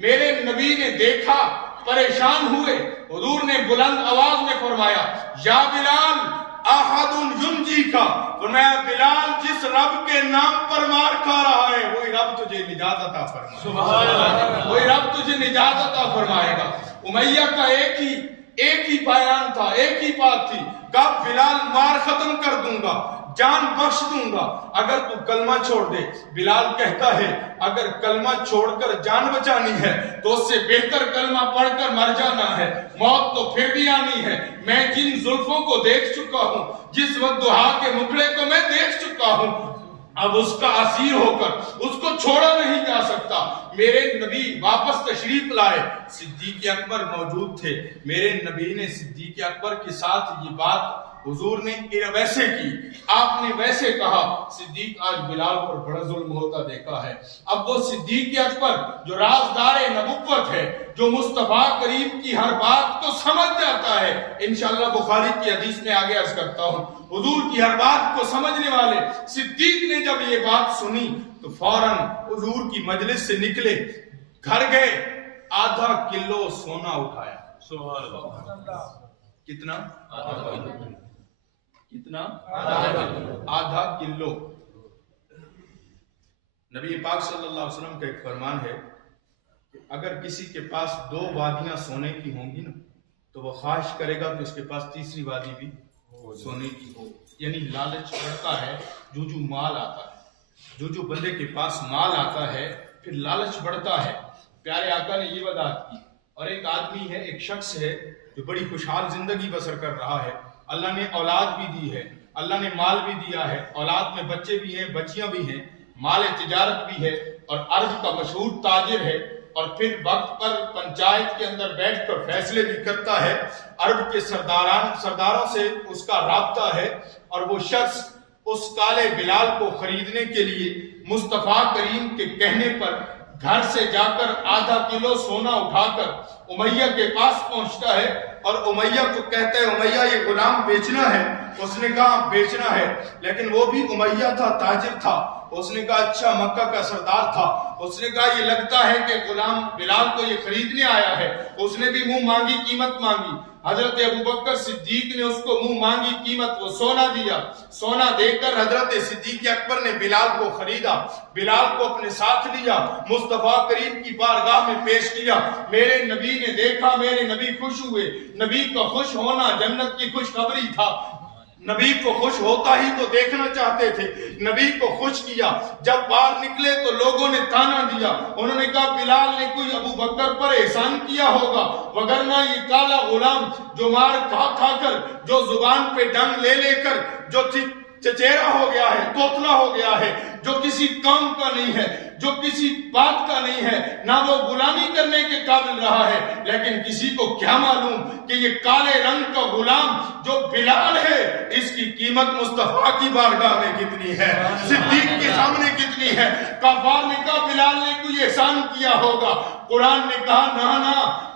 میرے نبی نے دیکھا، پریشان ہوئے، حضور نے بلند آواز میں فرمایا یا بلال احد ینجی کا، فرمایا بلال جس رب کے نام پر مار کھا رہا ہے وہی رب تجھے نجات عطا فرمائے، وہی رب تجھے نجات عطا فرمائے گا۔ امیہ کا ایک ہی بیان تھا، ایک ہی بات تھی، کہا بلال مار ختم کر دوں گا، جان بخش دوں گا اگر تو کلمہ چھوڑ دے۔ بلال کہتا ہے اگر کلمہ چھوڑ کر جان بچانی ہے تو اس سے بہتر کلمہ پڑھ کر مر جانا ہے، موت تو پھر بھی آنی ہے۔ میں جن زلفوں کو دیکھ چکا ہوں، جس وقت دہا کے مکھڑے کو میں دیکھ چکا ہوں، اب اس کا اسیر ہو کر اس کو چھوڑا نہیں جا سکتا۔ میرے نبی واپس تشریف لائے، صدیق اکبر موجود تھے، میرے نبی نے صدیق اکبر کے ساتھ یہ بات حضور نے ویسے کی، آپ نے ویسے کہا۔ صدیق آج بلال پر بڑا ظلم ہوتا دیکھا ہے۔ اب وہ صدیق اکبر جو رازدار نبوت ہے، جو مصطفیٰ کریم کی ہر بات کو سمجھ جاتا ہے، انشاءاللہ بخاری کی حدیث میں آگے عرض کرتا ہوں، حضور کی ہر بات کو سمجھنے والے صدیق نے جب یہ بات سنی تو فوراً حضور کی مجلس سے نکلے، گھر گئے، آدھا کلو سونا اٹھایا۔ کتنا؟ کتنا؟ آدھا کلو۔ نبی پاک صلی اللہ علیہ وسلم کا ایک فرمان ہے کہ اگر کسی کے پاس 2 وادیاں سونے کی ہوں گی نا تو وہ خواہش کرے گا کہ اس کے پاس تیسری وادی بھی سونے کی ہو، یعنی لالچ بڑھتا ہے جو مال آتا ہے، جو بندے کے پاس مال آتا ہے پھر لالچ بڑھتا ہے۔ پیارے آقا نے یہ وضاحت کی۔ اور ایک آدمی ہے، ایک شخص ہے جو بڑی خوشحال زندگی بسر کر رہا ہے، اللہ نے اولاد بھی دی ہے، اللہ نے مال بھی دیا ہے، اولاد میں بچے بھی ہیں، بچیاں بھی ہیں، مال تجارت بھی ہے، اور عرض کا مشہور تاجر ہے، اور پھر وقت پر پنچایت کے اندر بیٹھ کر فیصلے بھی کرتا ہے، عرب کے سرداروں سے اس کا رابطہ ہے، اور وہ شخص اس کالے بلال کو خریدنے کے لیے مصطفیٰ کریم کے کہنے پر گھر سے جا کر آدھا کلو سونا اٹھا کر امیہ کے پاس پہنچتا ہے، اور امیہ کو کہتا ہے امیہ یہ غلام بیچنا ہے۔ اس نے کہا بیچنا ہے، لیکن وہ بھی امیہ تھا، تاجر تھا۔ اس نے کہا اچھا، مکہ کا سردار تھا۔ اس نے کہا یہ لگتا ہے کہ غلام بلال کو یہ خریدنے آیا ہے۔ اس نے بھی منہ مانگی قیمت مانگی، حضرت ابوبکر صدیق نے اس کو منہ مانگی قیمت، وہ سونا دیا۔ سونا دے کر حضرت صدیق اکبر نے بلال کو خریدا، بلال کو اپنے ساتھ لیا، مصطفیٰ کریم کی بارگاہ میں پیش کیا۔ میرے نبی نے دیکھا، میرے نبی خوش ہوئے۔ نبی کا خوش ہونا جنت کی خوشخبری تھا، نبی کو خوش ہوتا ہی تو دیکھنا چاہتے تھے، نبی کو خوش کیا۔ جب باہر نکلے تو لوگوں نے تانا دیا، انہوں نے کہا بلال نے کوئی ابو بکر پر احسان کیا ہوگا، وگرنہ یہ کالا غلام جو مار کھا کھا کر، جو زبان پہ ڈنگ لے لے کر، جو چچیرا ہو گیا ہے، توتلا ہو گیا ہے، جو کسی کام کا نہیں ہے، جو کسی بات کا نہیں ہے، نہ وہ غلامی کرنے کے قابل رہا ہے، لیکن کسی کو کیا معلوم کہ یہ کالے رنگ کا غلام جو بلال ہے، اس کی قیمت مصطفیٰ کی بارگاہ میں کتنی ہے، صدیق کے سامنے کتنی ہے۔ کفار نے کہا بلال نے کوئی احسان کیا ہوگا، قرآن نے کہا نہ،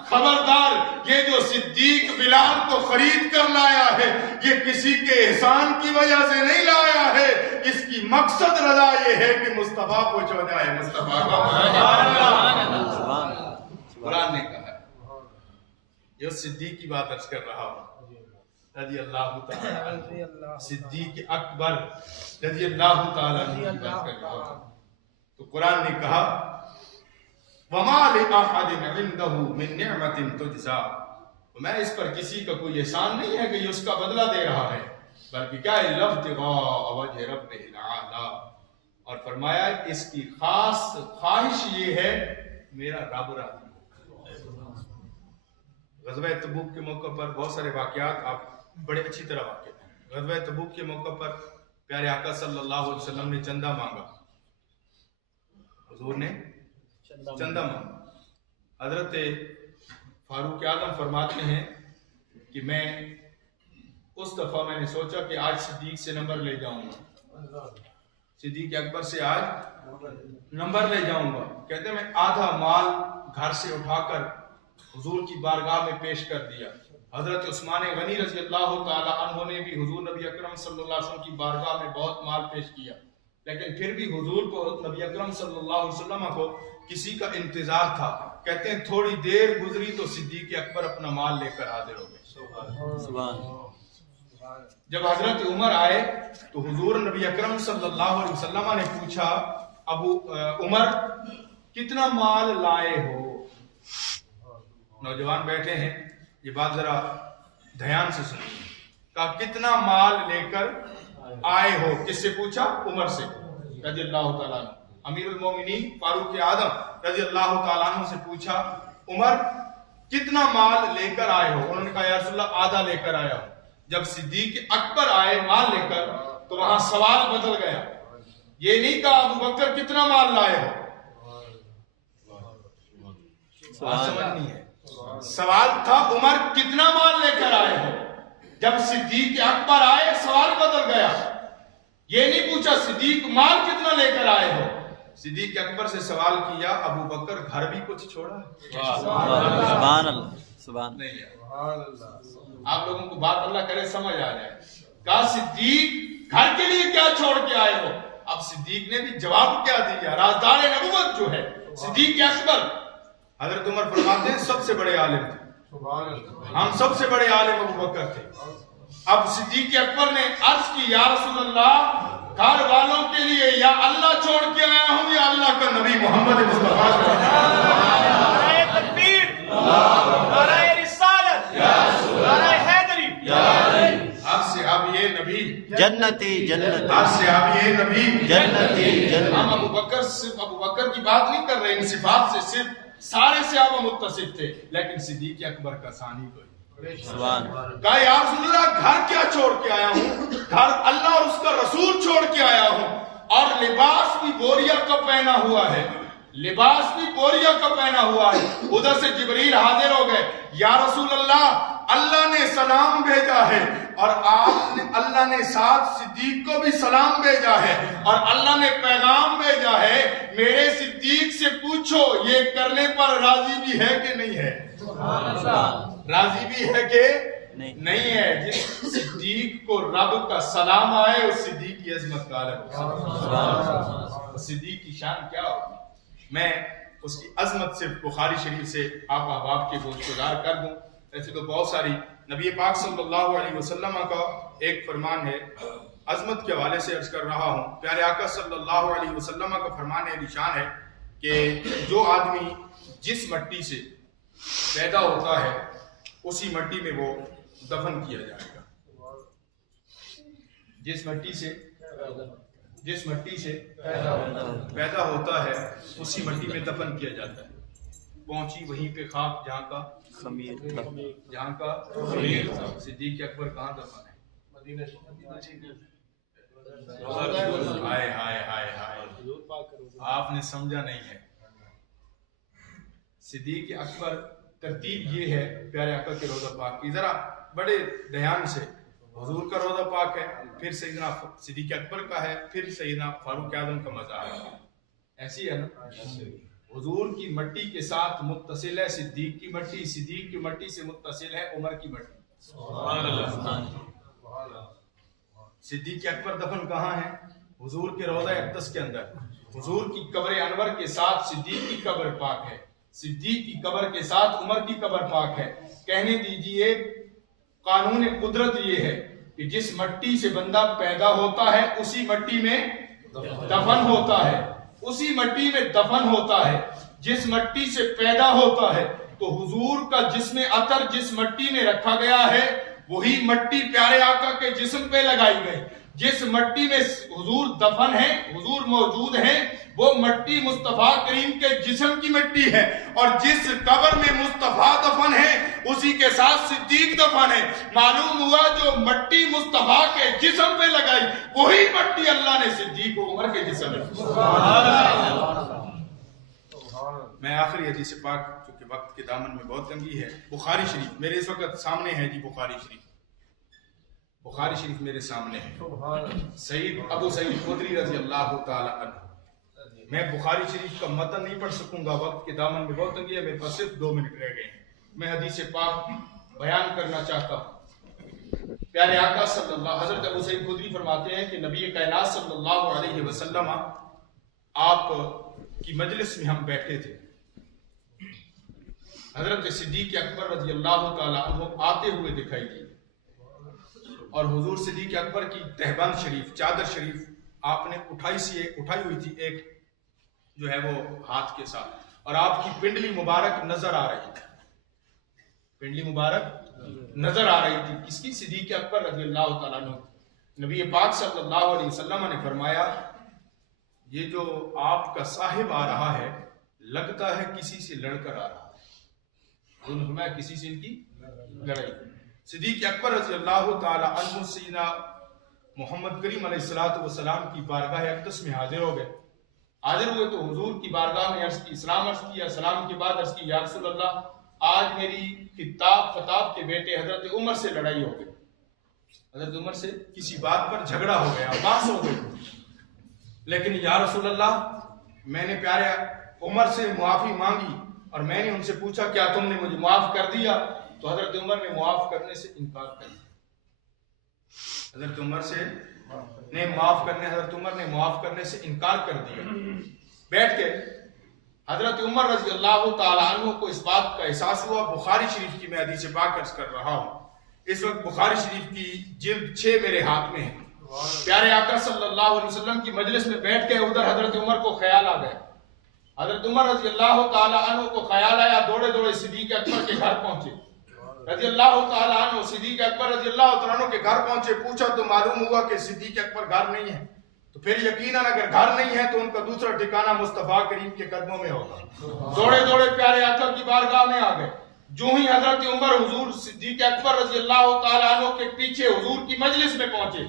خبردار، یہ جو صدیق بلال کو خرید کر لایا ہے یہ کسی کے احسان کی وجہ سے نہیں لایا ہے، اس کی مقصد رضا یہ ہے کہ مصطفیٰ کو چھو جائے، مصطفیٰ کو قرآن نے کہا ہے۔ یہ صدیق کی بات عرض کر رہا ہوں، رضی اللہ تعالیٰ صدیق اکبر رضی اللہ تعالیٰ کی بات کر رہا ہوں، تو قرآن نے کہا وَمَا لِأَحَدٍ عِنْدَهُ مِن نِعْمَةٍ تُجْزَىٰ، میں اس پر کسی کا کوئی احسان نہیں ہے کہ یہ اس کا بدلہ دے رہا ہے، بلکہ کیا ہے لَابْتِغَاءَ وَجْهِ رَبِّهِ الْأَعْلَىٰ، اور فرمایا اس کی خاص خواہش یہ ہے میرا رب راضی۔ غزوہ تبوک کے موقع پر بہت سارے واقعات آپ بڑے اچھی طرح واقع ہیں۔ غزوہ تبوک کے موقع پر پیارے آقا صلی اللہ علیہ وسلم نے چندہ مانگا، حضور نے چندہ مانگا۔ حضرت فاروق اعظم فرماتے ہیں کہ میں اس دفعہ میں نے سوچا کہ آج صدیق سے نمبر لے جاؤں گا، صدیق اکبر سے آج نمبر لے جاؤں گا۔ کہتے ہیں میں آدھا مال گھر سے اٹھا کر حضور کی بارگاہ میں پیش کر دیا۔ حضرت عثمان غنی رضی اللہ تعالی عنہ نے بھی حضور نبی اکرم صلی اللہ علیہ وسلم کی بارگاہ میں بہت مال پیش کیا، لیکن پھر بھی حضور کو، نبی اکرم صلی اللہ علیہ وسلم کو کسی کا انتظار تھا کہتے ہیں تھوڑی دیر گزری تو صدیق اکبر اپنا مال لے کر حاضر ہو گئے. جب حضرت عمر آئے تو حضور نبی اکرم صلی اللہ علیہ وسلم نے پوچھا عمر کتنا مال لائے ہو؟ نوجوان بیٹھے ہیں، یہ بات ذرا دھیان سے سنیے. کہا کتنا مال لے کر آئے ہو؟ کس سے پوچھا؟ عمر سے رضی اللہ تعالیٰ عنہ. امیر المومنین فاروق اعظم رضی اللہ تعالیٰ عنہ سے پوچھا عمر کتنا مال لے کر آئے ہو؟ انہوں نے کہا یا رسول اللہ آدھا لے کر آیا ہوں. جب صدیق اکبر آئے مال لے کر تو وہاں سوال بدل گیا. یہ نہیں کہا ابو بکر کتنا مال لائے ہو، سمجھنی ہے. سوال تھا عمر کتنا مال لے کر آئے ہو. جب صدیق اکبر آئے سوال بدل گیا. یہ نہیں پوچھا صدیق مال کتنا لے کر آئے ہو. صدیق اکبر سے سوال کیا ابو بکر گھر بھی کچھ چھوڑا ہے؟ سبحان اللہ سبحان نہیں. آپ لوگوں کو بات اللہ کرے سمجھ آ جائے. کہا صدیق گھر کے لیے کیا چھوڑ کے آئے ہو؟ اب صدیق نے بھی جواب کیا دیا. رازدار نبوت جو ہے صدیق اکبر. حضرت عمر فرماتے ہیں سب سے بڑے عالم تھے، ہم سب سے بڑے عالم ابو بکر تھے. اب صدیق اکبر نے عرض کی یا رسول اللہ گھر والوں کے لیے یا اللہ چھوڑ کے آیا ہوں یا اللہ کا نبی محمد مصطفیٰ. نعرہ تکبیر، نعرہ رسالت، نعرہ حیدری. آپ سے اب یہ نبی جنتی جنتی آپ سے اب یہ نبی جنتی جنتی. ہم ابو بکر صرف ابو بکر کی بات نہیں کر رہے، ان صفات سے صرف سارے صحابہ متصف تھے، لیکن صدیق اکبر کا ثانی کوئی. سبحان کہا یا رسول اللہ گھر کیا چھوڑ کے آیا ہوں؟ گھر اللہ اور اس کا رسول چھوڑ کے آیا ہوں، اور لباس بھی بوریا کا پہنا ہوا ہے، لباس بھی بوریا کا پہنا ہوا ہے. ادھر سے جبریل حاضر ہو گئے. یا رسول اللہ اللہ نے سلام بھیجا ہے اور آپ نے اللہ نے ساتھ صدیق کو بھی سلام بھیجا ہے اور اللہ نے پیغام بھیجا ہے میرے صدیق سے پوچھو یہ کرنے پر راضی بھی ہے کہ نہیں ہے. راضی بھی ہے کہ نہیں ہے. جس صدیق کو رب کا سلام آئے اس صدیق کی عظمت کا عالم. صدیق کی شان کیا ہوگی؟ میں اس کی عظمت صرف بخاری شریف سے آپ احباب کے گوش گزار کر دوں. ایسے تو بہت ساری نبی پاک صلی اللہ علیہ وسلم کا ایک فرمان ہے، عظمت کے حوالے سے عرض کر رہا ہوں. پیارے آقا صلی اللہ علیہ وسلم کا فرمان ہے، نشان ہے کہ جو آدمی جس مٹی سے پیدا ہوتا ہے اسی مٹی میں وہ دفن کیا جائے گا. جس مٹی سے پیدا ہوتا ہے اسی مٹی میں دفن کیا جاتا ہے. پہنچی وہیں پہ خاک جہاں کا خمیر تھا. صدیق اکبر کہاں دفن ہے؟ ہائے ہائے ہائے ہائے، آپ نے سمجھا نہیں ہے. صدیق اکبر ترتیب یہ ہے پیارے آقا کے روضہ پاک کی. ذرا بڑے دھیان سے، حضور کا روضہ پاک ہے، پھر سیدنا صدیق اکبر کا ہے، پھر سیدنا فاروق اعظم کا مزار ہے. ایسی ہے نا؟ حضور کی مٹی کے ساتھ متصل ہے صدیق کی مٹی، صدیق کی مٹی سے متصل ہے عمر کی مٹی. صدیق اکبر دفن کہاں ہے؟ حضور کے روضہ اقدس کے اندر. حضور کی قبر انور کے ساتھ صدیق کی قبر پاک ہے، صدیق کی قبر کے ساتھ عمر کی قبر پاک ہے. کہنے دیجئے قانون قدرت یہ ہے کہ جس مٹی سے بندہ پیدا ہوتا ہے اسی مٹی میں دفن ہوتا ہے، اسی مٹی میں دفن ہوتا ہے. جس مٹی سے پیدا ہوتا ہے تو حضور کا جسم عطر جس مٹی میں رکھا گیا ہے وہی مٹی پیارے آقا کے جسم پہ لگائی گئی. جس مٹی میں حضور دفن ہے، حضور موجود ہیں، وہ مٹی مصطفیٰ کریم کے جسم کی مٹی ہے. اور جس قبر میں مصطفیٰ دفن ہے اسی کے ساتھ صدیق دفن ہے. معلوم ہوا جو مٹی مصطفیٰ کے جسم پہ لگائی وہی مٹی اللہ نے صدیق و عمر کے جسم میں. میں آخری حدیث پاک چونکہ وقت کے دامن میں بہت تنگی ہے، بخاری شریف میرے اس وقت سامنے ہے جی. بخاری شریف میرے سامنے ہے. سعید ابو سعید خدری رضی اللہ تعالی عنہ. میں بخاری شریف کا متن نہیں پڑھ سکوں گا، وقت کے دامن میں بہت تنگی ہے، میرے پاس صرف 2 منٹ رہ گئے ہیں. میں حدیث پاک بیان کرنا چاہتا ہوں. پیارے آقا صلی اللہ، حضرت ابو سعید خدری فرماتے ہیں کہ نبی کائنات صلی اللہ علیہ وسلم آپ کی مجلس میں ہم بیٹھے تھے. حضرت صدیق اکبر رضی اللہ تعالیٰ عنہ آتے ہوئے دکھائی دی اور حضور صدیق اکبر کی تہبند شریف چادر شریف آپ نے اٹھائی ہوئی تھی ایک جو ہے وہ ہاتھ کے ساتھ اور آپ کی پنڈلی مبارک نظر آ رہی تھی پنڈلی مبارک نظر آ رہی تھی کس کی صدیق اکبر رضی اللہ تعالیٰ عنہ نبی پاک صلی اللہ علیہ وسلم نے فرمایا یہ جو آپ کا صاحب آ رہا ہے لگتا ہے کسی سے لڑ کر آ رہا ہے کسی سے ان کی لڑائی صدیق اکبر رضی اللہ تعالی عنہ سیدنا محمد کریم علیہ الصلوۃ والسلام کی بارگاہ اقدس میں حاضر ہوئے تو حضور کی بارگاہ میں عرض کی اسلام عرض کیا سلام کے بعد عرض کی یا رسول اللہ آج میری خطاب کے بیٹے حضرت عمر سے لڑائی ہو گئی حضرت عمر سے کسی بات پر جھگڑا ہو گیا بحث ہو گئی لیکن یا رسول اللہ میں نے پیارے عمر سے معافی مانگی اور میں نے ان سے پوچھا کیا تم نے مجھے معاف کر دیا تو حضرت عمر نے معاف کرنے سے انکار کر دیا حضرت عمر نے معاف کرنے سے انکار کر دیا بیٹھ کے حضرت عمر رضی اللہ تعالی عنہ کو اس بات کا احساس ہوا بخاری شریف کی میں حدیث پاک عرض کر رہا ہوں اس وقت بخاری شریف کی جلد 6 میرے ہاتھ میں ہے پیارے آقا صلی اللہ علیہ وسلم کی مجلس میں بیٹھ کے ادھر حضرت عمر کو خیال آ گیا حضرت عمر رضی اللہ تعالی عنہ کو خیال آیا دوڑے صدیق اکبر کے گھر پہنچے رضی اللہ تعالی عنہ صدیق اکبر رضی اللہ تعالی عنہ کے گھر پہنچے پوچھا تو معلوم ہوا کہ صدیق اکبر گھر نہیں ہے تو پھر یقیناً اگر گھر نہیں ہے تو ان کا دوسرا ٹھکانہ مصطفیٰ کریم کے قدموں میں ہوگا دوڑے پیارے آقا کی بارگاہ میں آ گئے جو ہی حضرت عمر حضور صدیق اکبر رضی اللہ تعالی عنہ کے پیچھے حضور کی مجلس میں پہنچے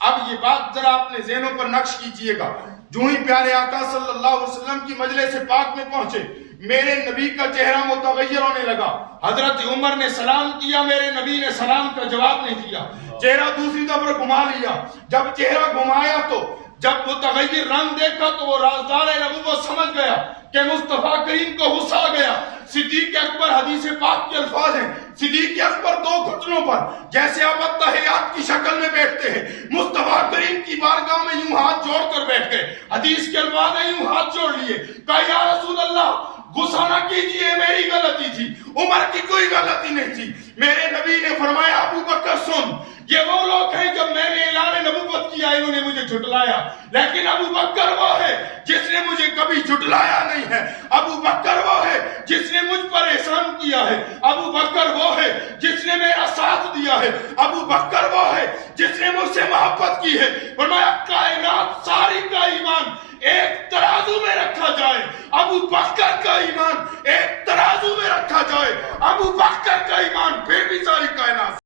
اب یہ بات ذرا اپنے ذہنوں پر نقش کیجئے گا جو ہی پیارے آقا صلی اللہ علیہ وسلم کی مجلس پاک میں پہنچے میرے نبی کا چہرہ متغیر ہونے لگا حضرت عمر نے سلام کیا میرے نبی نے سلام کا جواب نہیں دیا چہرہ دوسری طرف گھما لیا جب چہرہ گھمایا تو جب متغیر رنگ دیکھا تو وہ رازدار نبوت سمجھ گیا کہ مصطفیٰ کریم کو غصہ آ گیا صدیق اکبر حدیث پاک کے الفاظ ہیں صدیق اکبر 2 گھٹنوں پر جیسے آپ التحیات کی شکل میں بیٹھتے ہیں مصطفیٰ کریم کی بارگاہ میں یوں ہاتھ جوڑ کر بیٹھ گئے حدیث کے الفاظ ہیں یوں ہاتھ جوڑ لیے کہا یا رسول اللہ غصہ نہ کیجئے میری غلطی تھی عمر کی کوئی غلطی نہیں تھی میرے نبی نے فرمایا ابو بکر سن یہ وہ لوگ ہیں جب میں نے اعلان نبوت کیا انہوں نے مجھے جھٹلایا لیکن ابو بکر وہ ہے جس نے مجھے کبھی جھٹلایا نہیں ہے ابو بکر وہ ہے جس نے مجھ پر احسان کیا ہے ابو بکر وہ ہے جس نے میرا ساتھ دیا ہے ابو بکر وہ ہے جس نے مجھ سے محبت کی ہے فرمایا کائنات ساری کا ایمان ایک ترازو میں رکھا جائے ابو بکر کا ایمان ایک ترازو میں رکھا جائے ابو بکر کا ایمان